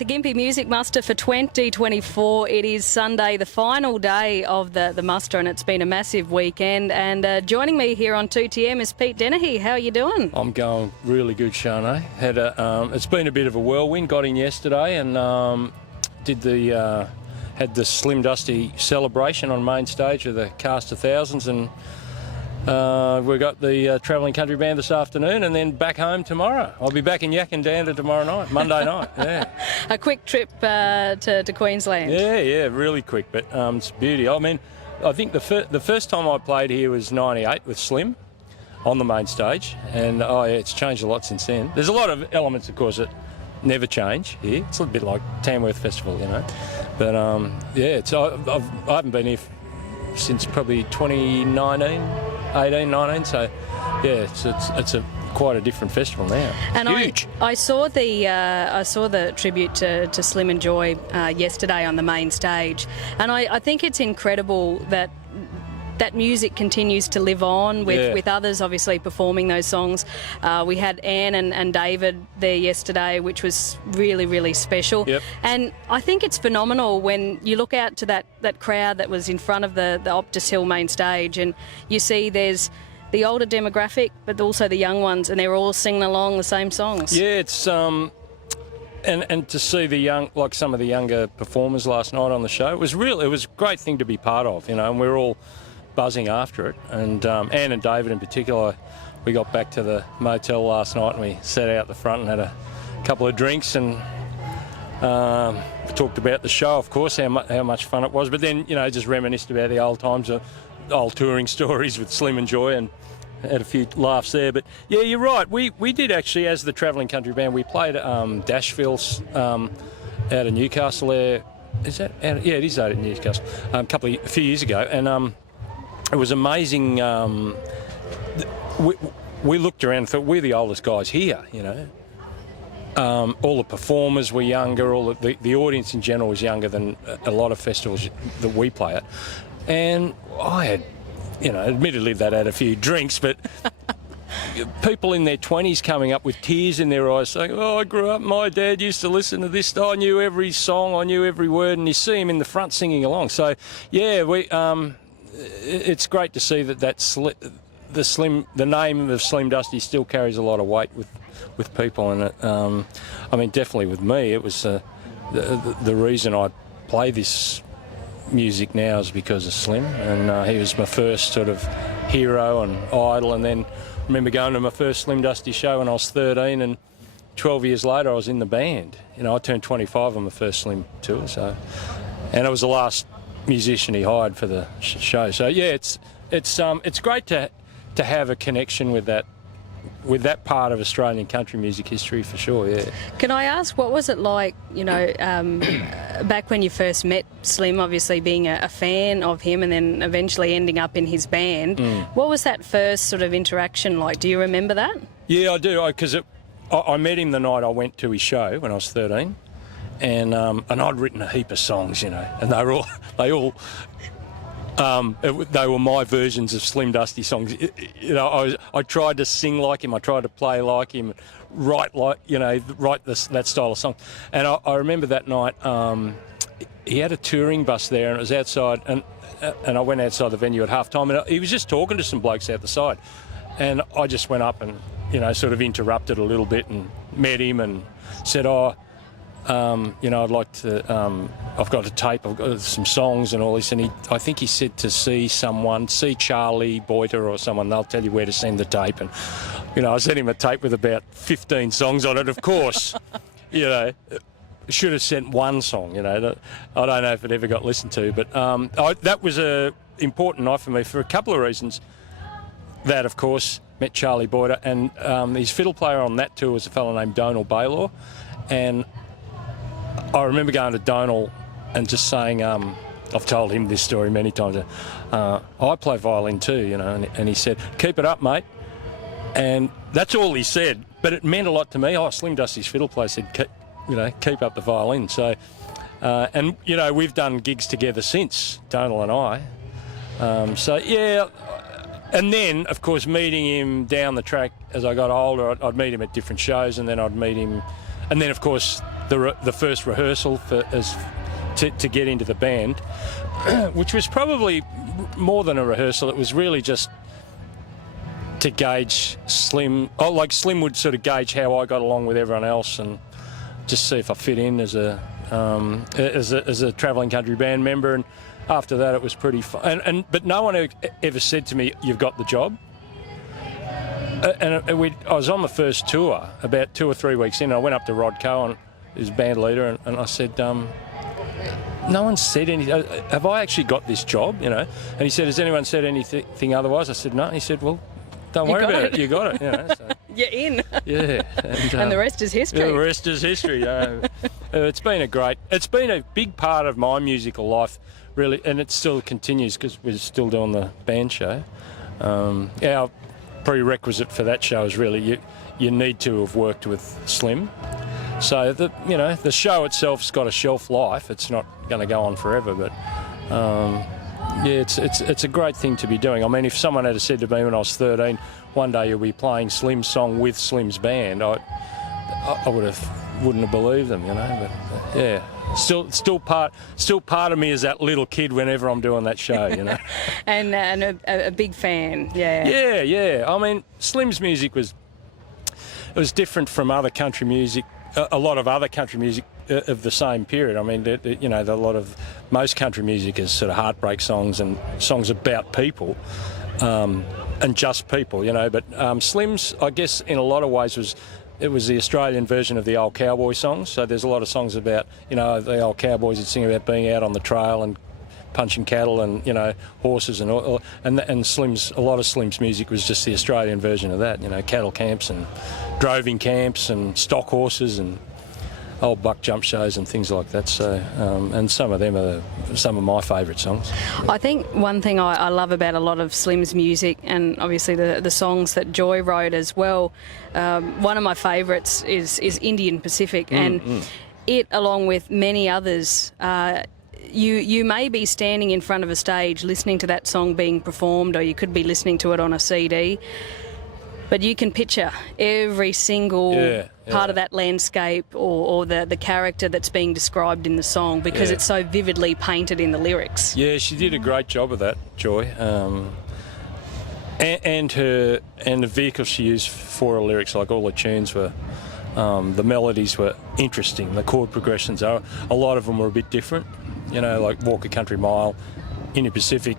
at the Gympie Music Muster for 2024. It is Sunday, the final day of the muster, and it's been a massive weekend. And joining me here on 2TM is Pete Denahy. How are you doing? I'm going really good, Sharnae. It's been a bit of a whirlwind. Got in yesterday and had the Slim Dusty celebration on main stage with a cast of thousands, and we've got the travelling country band this afternoon, and then back home tomorrow. I'll be back in Yakandanda tomorrow night, Monday night. Yeah. A quick trip to Queensland. Yeah, really quick, but it's a beauty. I mean, I think the first time I played here was '98 with Slim on the main stage, and it's changed a lot since then. There's a lot of elements, of course, that never change here. It's a little bit like Tamworth Festival, you know. But I haven't been here since probably 2019. 18, 19, so yeah, it's quite a different festival now. And huge. I saw the tribute to Slim and Joy yesterday on the main stage, and I think it's incredible that music continues to live on with others obviously performing those songs. We had Anne and David there yesterday, which was really, really special. Yep. And I think it's phenomenal when you look out to that crowd that was in front of the Optus Hill main stage, and you see there's the older demographic but also the young ones, and they're all singing along the same songs. Yeah, it's and to see some of the younger performers last night on the show, it was a great thing to be part of, you know, and we're all buzzing after it. And Anne and David in particular, we got back to the motel last night and we sat out the front and had a couple of drinks and talked about the show, of course, how much fun it was, but then, you know, just reminisced about the old times, old touring stories with Slim and Joy, and had a few laughs there. But yeah, you're right, we did actually, as the travelling country band, we played Dashville's out of Newcastle there. Is that out? Yeah, it is out of Newcastle. A few years ago, and it was amazing. We looked around and thought, we're the oldest guys here, you know. All the performers were younger, the audience in general was younger than a lot of festivals that we play at. And I had, you know, admittedly that had a few drinks, but people in their 20s coming up with tears in their eyes saying, I grew up, my dad used to listen to this, I knew every song, I knew every word, and you see him in the front singing along. So, yeah, it's great to see that the name of Slim Dusty still carries a lot of weight with people, and I mean, definitely with me, it was the reason I play this music now is because of Slim, and he was my first sort of hero and idol. And then I remember going to my first Slim Dusty show when I was 13, and 12 years later I was in the band. You know, I turned 25 on the first Slim tour, and I was the last musician he hired for the show. So yeah, it's great to have a connection with that part of Australian country music history, for sure. Yeah. Can I ask, what was it like, you know, back when you first met Slim, obviously being a fan of him and then eventually ending up in his band? What was that first sort of interaction like? Do you remember that? Yeah, I do, because I met him the night I went to his show when I was 13. And I'd written a heap of songs, you know, and they were my versions of Slim Dusty songs. You know, I tried to sing like him, I tried to play like him, write that style of song. And I remember that night, he had a touring bus there, and it was outside, and I went outside the venue at half time, and he was just talking to some blokes out the side, and I just went up and, you know, sort of interrupted a little bit and met him and said, you know, I'd like to, I've got a tape, I've got some songs and all this, and I think he said to see Charlie Boiter or someone, they'll tell you where to send the tape. And, you know, I sent him a tape with about 15 songs on it, of course. You know, should have sent one song, you know. I don't know if it ever got listened to, but that was a important night for me for a couple of reasons. That, of course, met Charlie Boiter, and his fiddle player on that tour was a fellow named Donal Baylor, and I remember going to Donal and just saying, I've told him this story many times, I play violin too, you know, and he said, keep it up, mate. And that's all he said, but it meant a lot to me. Slim Dusty's fiddle player said, keep up the violin. So, and, you know, we've done gigs together since, Donal and I. So, yeah, and then, of course, meeting him down the track as I got older, I'd meet him at different shows, and then I'd meet him, and then, of course, the first rehearsal to get into the band, which was probably more than a rehearsal. It was really just to gauge Slim. Oh, like Slim would sort of gauge how I got along with everyone else and just see if I fit in as a travelling country band member. And after that, it was pretty fun. But no one ever said to me, "You've got the job." I was on the first tour about 2 or 3 weeks in. I went up to Rod Cohen, his band leader, and I said, "No one said anything. Have I actually got this job?" You know. And he said, "Has anyone said anything otherwise?" I said, "No." He said, "Well, don't worry about it. You got it." You know, so. You're in. Yeah. And the rest is history. The rest is history. It's been a big part of my musical life, really, and it still continues because we're still doing the band show. Our prerequisite for that show is really you need to have worked with Slim. So the show itself's got a shelf life. It's not going to go on forever, but it's a great thing to be doing. I mean, if someone had said to me when I was 13, one day you'll be playing Slim's song with Slim's band, I wouldn't have believed them, you know. But yeah, still part of me is that little kid whenever I'm doing that show, you know. and a big fan, yeah. Yeah. I mean, Slim's music was different from other country music. A lot of other country music of the same period. I mean, most country music is sort of heartbreak songs and songs about people, and just people, you know. But Slim's, I guess, in a lot of ways was the Australian version of the old cowboy songs. So there's a lot of songs about, you know, the old cowboys that sing about being out on the trail and punching cattle and, you know, horses and all. And a lot of Slim's music was just the Australian version of that, you know, cattle camps and droving camps and stock horses and old buck jump shows and things like that. So, and some of them are some of my favourite songs. I think one thing I love about a lot of Slim's music, and obviously the songs that Joy wrote as well, one of my favourites is Indian Pacific, and it, along with many others, you may be standing in front of a stage listening to that song being performed, or you could be listening to it on a CD, but you can picture every single part of that landscape or the character that's being described in the song, because it's so vividly painted in the lyrics. Yeah, she did a great job of that, Joy. And the vehicle she used for her lyrics, like all the tunes were, the melodies were interesting. The chord progressions, a lot of them were a bit different. You know, like Walk a Country Mile, Indian Pacific,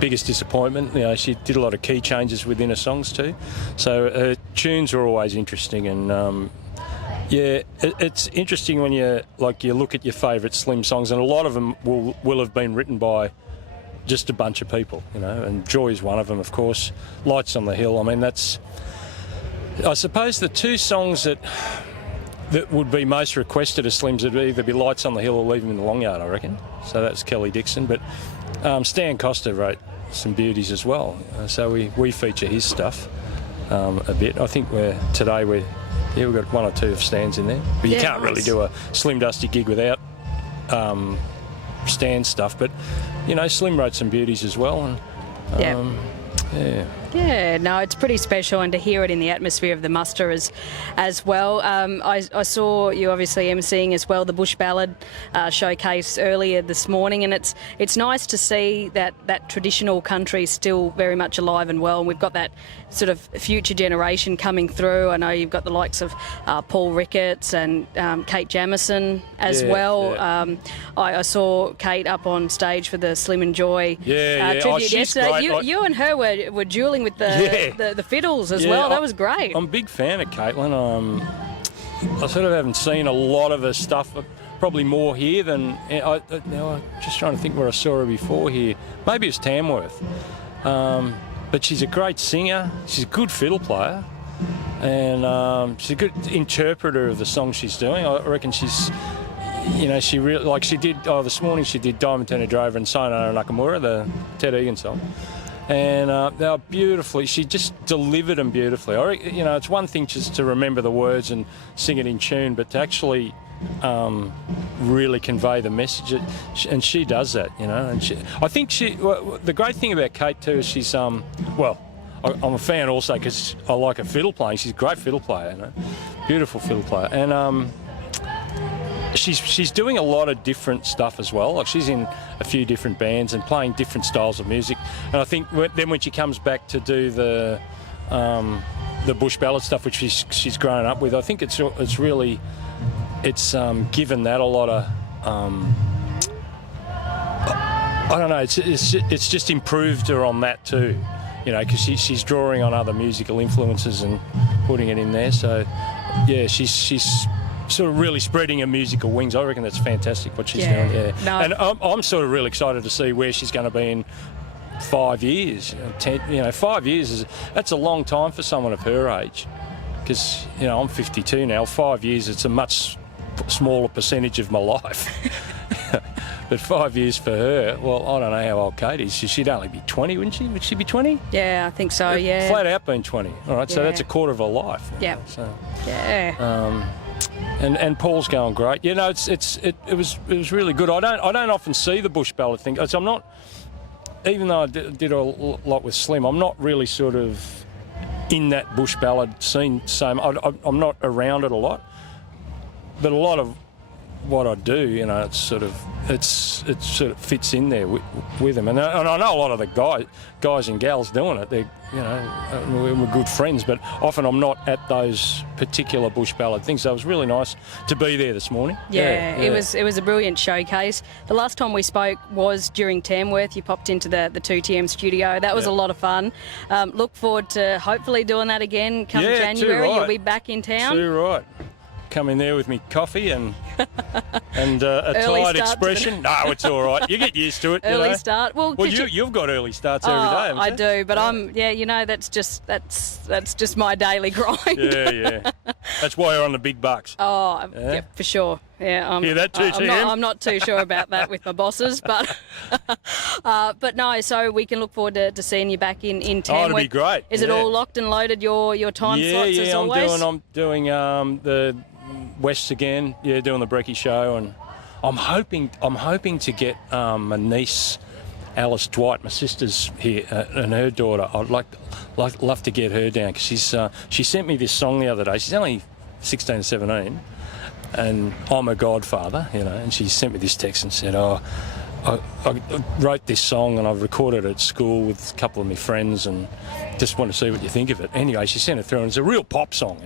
Biggest Disappointment. You know, she did a lot of key changes within her songs too. So her tunes are always interesting, and it's interesting when you look at your favourite Slim songs, and a lot of them will have been written by just a bunch of people, you know. And Joy's one of them, of course. Lights on the Hill. I mean, that's, I suppose, the two songs that would be most requested of Slim's would either be Lights on the Hill or Leave Him in the Long Yard, I reckon. So that's Kelly Dixon. But Stan Costa wrote some beauties as well. So we feature his stuff a bit. I think we've got one or two of Stan's in there. But you can't really do a Slim Dusty gig without Stan stuff. But, you know, Slim wrote some beauties as well. And, Yeah, no, it's pretty special, and to hear it in the atmosphere of the muster as well. I saw you obviously emceeing as well the Bush Ballad showcase earlier this morning, and it's nice to see that traditional country still very much alive and well, and we've got that sort of future generation coming through. I know you've got the likes of Paul Ricketts and Kate Jamison as well. Yeah. I saw Kate up on stage for the Slim and Joy tribute yesterday. You and her were dueling with the fiddles as well. That was great. I'm a big fan of Caitlin. I sort of haven't seen a lot of her stuff, probably more here than... I'm just trying to think where I saw her before here. Maybe it's Tamworth. But she's a great singer. She's a good fiddle player. And she's a good interpreter of the songs she's doing. I reckon she's... You know, she really... Like she did... this morning she did Diamond Turner Drover and Sayonara Nakamura, the Ted Egan song. And they were beautifully. She just delivered them beautifully. You know, it's one thing just to remember the words and sing it in tune, but to actually really convey the message, and she does that. You know, and I think the great thing about Kate too is she's I'm a fan also because I like her fiddle playing. She's a great fiddle player, you know, beautiful fiddle player, and she's doing a lot of different stuff as well. Like she's in a few different bands and playing different styles of music. And I think then when she comes back to do the bush ballad stuff, which she's grown up with, I think it's really given that a lot of I don't know. It's just improved her on that too, you know, because she's drawing on other musical influences and putting it in there. So yeah, she's sort of really spreading her musical wings. I reckon that's fantastic what she's doing. Yeah, no. And I'm sort of really excited to see where she's going to be in 5 years. 5 years that's a long time for someone of her age. Because I'm 52 now. 5 years, it's a much smaller percentage of my life. But 5 years for her, well, I don't know how old Kate is. She'd only be 20, wouldn't she? Would she be 20? Yeah, I think so, yeah. Flat out been 20. All right, so that's a quarter of her life. Yeah. So, yeah. And Paul's going great. It was really good. I don't often see the bush ballad thing. So I'm not, even though I did a lot with Slim, I'm not really sort of in that bush ballad scene. I'm not around it a lot, but a lot of what I do, it sort of fits in there with them. And I know a lot of the guys and gals doing it. They're, we're good friends, but often I'm not at those particular bush ballad things. So it was really nice to be there this morning. Yeah. It was a brilliant showcase. The last time we spoke was during Tamworth. You popped into the 2TM studio. That was a lot of fun. Look forward to hopefully doing that again come January. Too right. You'll be back in town. Too right. Come in there with me coffee and a tired expression. No, it's all right. You get used to it. Early start. Well, you've got early starts every day. I do, but that's just my daily grind. Yeah. That's why you're on the big bucks. Oh, yeah, for sure. Yeah, hear that too, Tim? I'm not too sure about that with my bosses, but no. So we can look forward to seeing you back in Tamworth. Oh, it'll be great. Is it all locked and loaded? Your time slots as always? I'm doing the Wests again. Yeah, doing the Brekkie show, and I'm hoping to get my niece Alice Dwight, my sister's here, and her daughter. I'd love to get her down because she sent me this song the other day. She's only 16 or 17. And I'm a godfather, and she sent me this text and said, I wrote this song and I've recorded it at school with a couple of my friends and just want to see what you think of it. Anyway, she sent it through and it's a real pop song,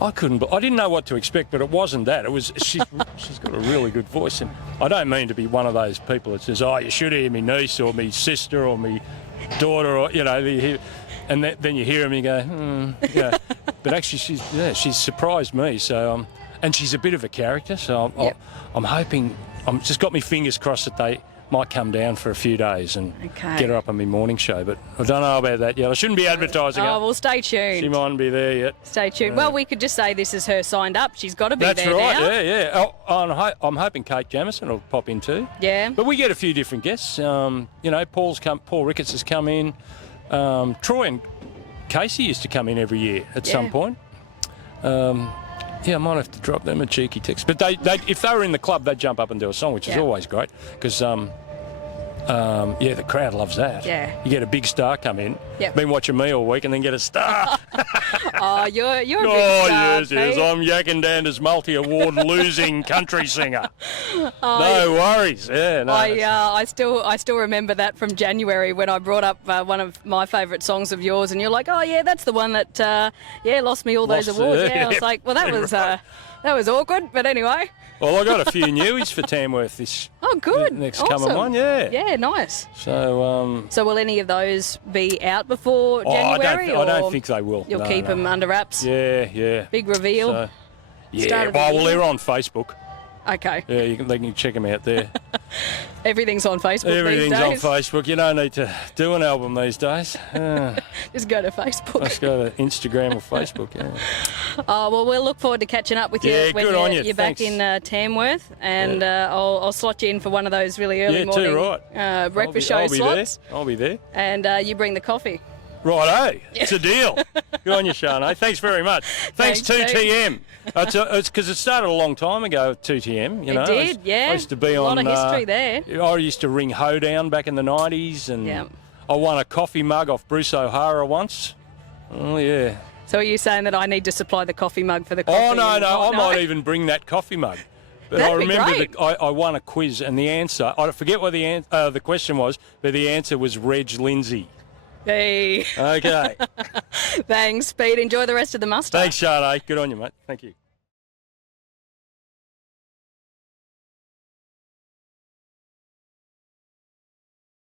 I didn't know what to expect, but it wasn't that. It was, she's got a really good voice. And I don't mean to be one of those people that says, you should hear me niece or me sister or me daughter or, and then you hear them and you go, But actually she's surprised me, so and she's a bit of a character, so I'm hoping, I'm just got my fingers crossed that they might come down for a few days and get her up on my morning show, but I don't know about that yet. I shouldn't be advertising her. Oh, well, stay tuned. She mightn't be there yet. Stay tuned. Well, we could just say this is her signed up. She's got to be there now. That's right, yeah. Oh, I'm hoping Kate Jamieson will pop in too. Yeah. But we get a few different guests. Paul Ricketts has come in. Troy and Casey used to come in every year at some point. I might have to drop them a cheeky text. But they if they were in the club, they'd jump up and do a song, which is always great because, the crowd loves that. Yeah. You get a big star come in, been watching me all week, and then get a star. You're a big star, yes. I'm Yakandanda's multi-award losing country singer. No worries. Yeah, no. I still remember that from January when I brought up one of my favourite songs of yours, and you're like, that's the one that lost me all those awards. I was like, well, that was awkward, but anyway. Well, I got a few newies for Tamworth this. Oh, good. Next coming one, yeah. Yeah, nice. So. So will any of those be out before January? I don't think they will. You'll keep them under wraps. Yeah. Big reveal. So, they're on Facebook. Okay. Yeah, they can check them out there. Everything's on Facebook Everything's these days. on Facebook. You don't need to do an album these days. Just go to Facebook. Just go to Instagram or Facebook, well, we'll look forward to catching up with you when you're back in Tamworth, and I'll slot you in for one of those really early morning breakfast show slots. I'll be there. And you bring the coffee. Righto, it's a deal. Good on you, Sharnae. Thanks very much. Thanks 2TM. It's because it started a long time ago, 2TM. It did, I used to be a lot of history there. I used to ring Hoedown back in the 90s, and I won a coffee mug off Bruce O'Hara once. Oh, yeah. So are you saying that I need to supply the coffee mug for the coffee? Oh, no, I might even bring that coffee mug. But That'd I be remember great. I won a quiz, and the answer, I forget what the question was, but the answer was Reg Lindsay. Hey. Okay. Thanks, Pete. Enjoy the rest of the muster. Thanks, Sharnae. Good on you, mate. Thank you.